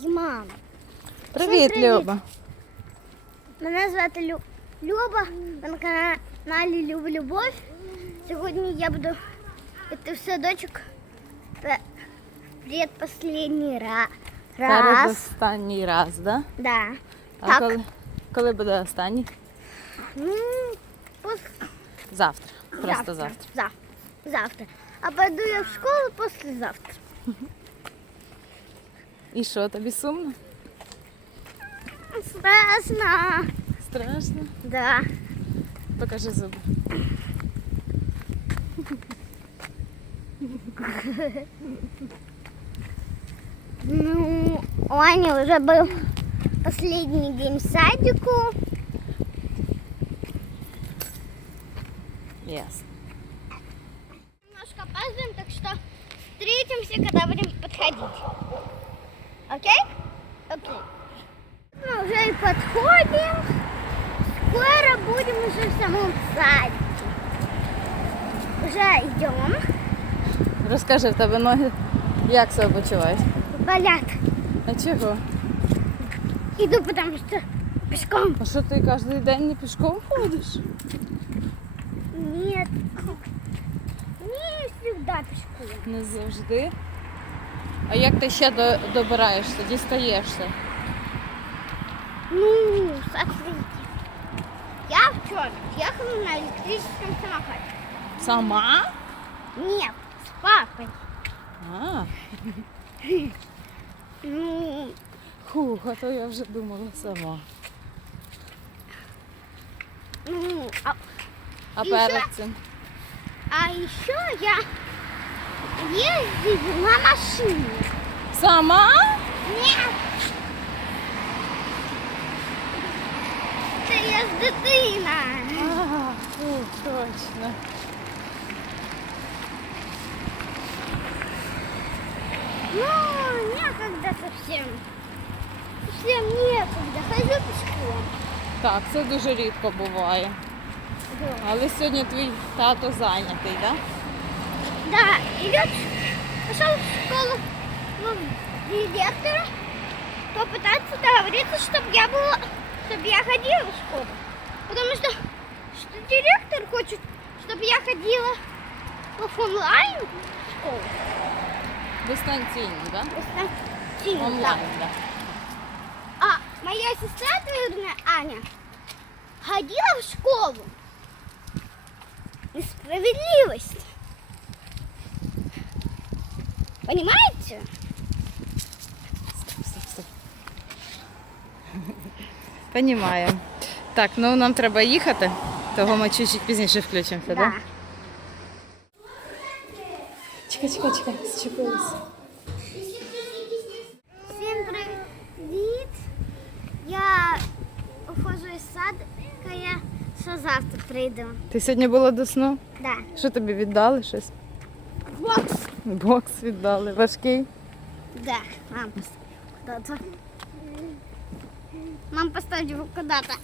Діман. Привіт, привіт. Люба. Мене звати Лю... Люба. Ви на каналі Люба Любов. Сьогодні я буду йти в садочок ра... раз. Передостанній раз, да? Да. А так. коли, коли буде останній? Ну, пос... Завтра. Просто завтра. Завтра. Завтра. А пойду я в школу послезавтра. І що, тобі сумно? Страшно. Страшно. Да. Покажи зуби. Ну, у Ани уже был последний день в садику. Ясно. Немножко опаздываем, так что встретимся, когда будем подходить. Окей? Мы уже и подходим. Скоро будем уже в самом садике. Уже идем. Розкажи, в тебе ноги як себе почуваєш? Болят. А чого? Иду, потому что пешком. А що ти кожен день не пішком ходиш? Нет. Не всегда пешком. Не завжди. А як ти ще до, добираєшся, дістаєшся? Ну, смотрите. Я вчера ехала на электрическом самокате. Сама? Нет, с папой. А, Ну, хух, а то я вже думала сама. ну, а, А І перед цим? а еще я ездила на машине. Сама? Нет. Это я с дитина. А, фу, точно. Ну, некогда совсем. Совсем некогда. Хожу пешком. Так, це дуже рідко буває. Да. Але сьогодні твій тато зайнятий, так? Да, идет, пошел в школу ну, директора, то пытается договориться, чтобы я была, чтобы я ходила в школу. Потому что, что директор хочет, чтобы я ходила в онлайн в школу. Дистанційно, так? Дистанційно, Онлайн, да. так. А моя сестра двоюродная Аня ходила в школу. Несправедливость. Понимаете? Стоп, стоп, стоп. Понімаю. Так, ну нам треба їхати, того ми чуть-чуть пізніше включимося, так? Да. Чекай, чекай, чекай, зчепилися. Всім привіт! Я уходжу із садика, я що завтра прийду. Ти сьогодні була до сну? Да. Що тобі віддали щось? Бокс. Бокс віддали. Важкий. Да, мам куда-то. Мам, поставь его куда-то.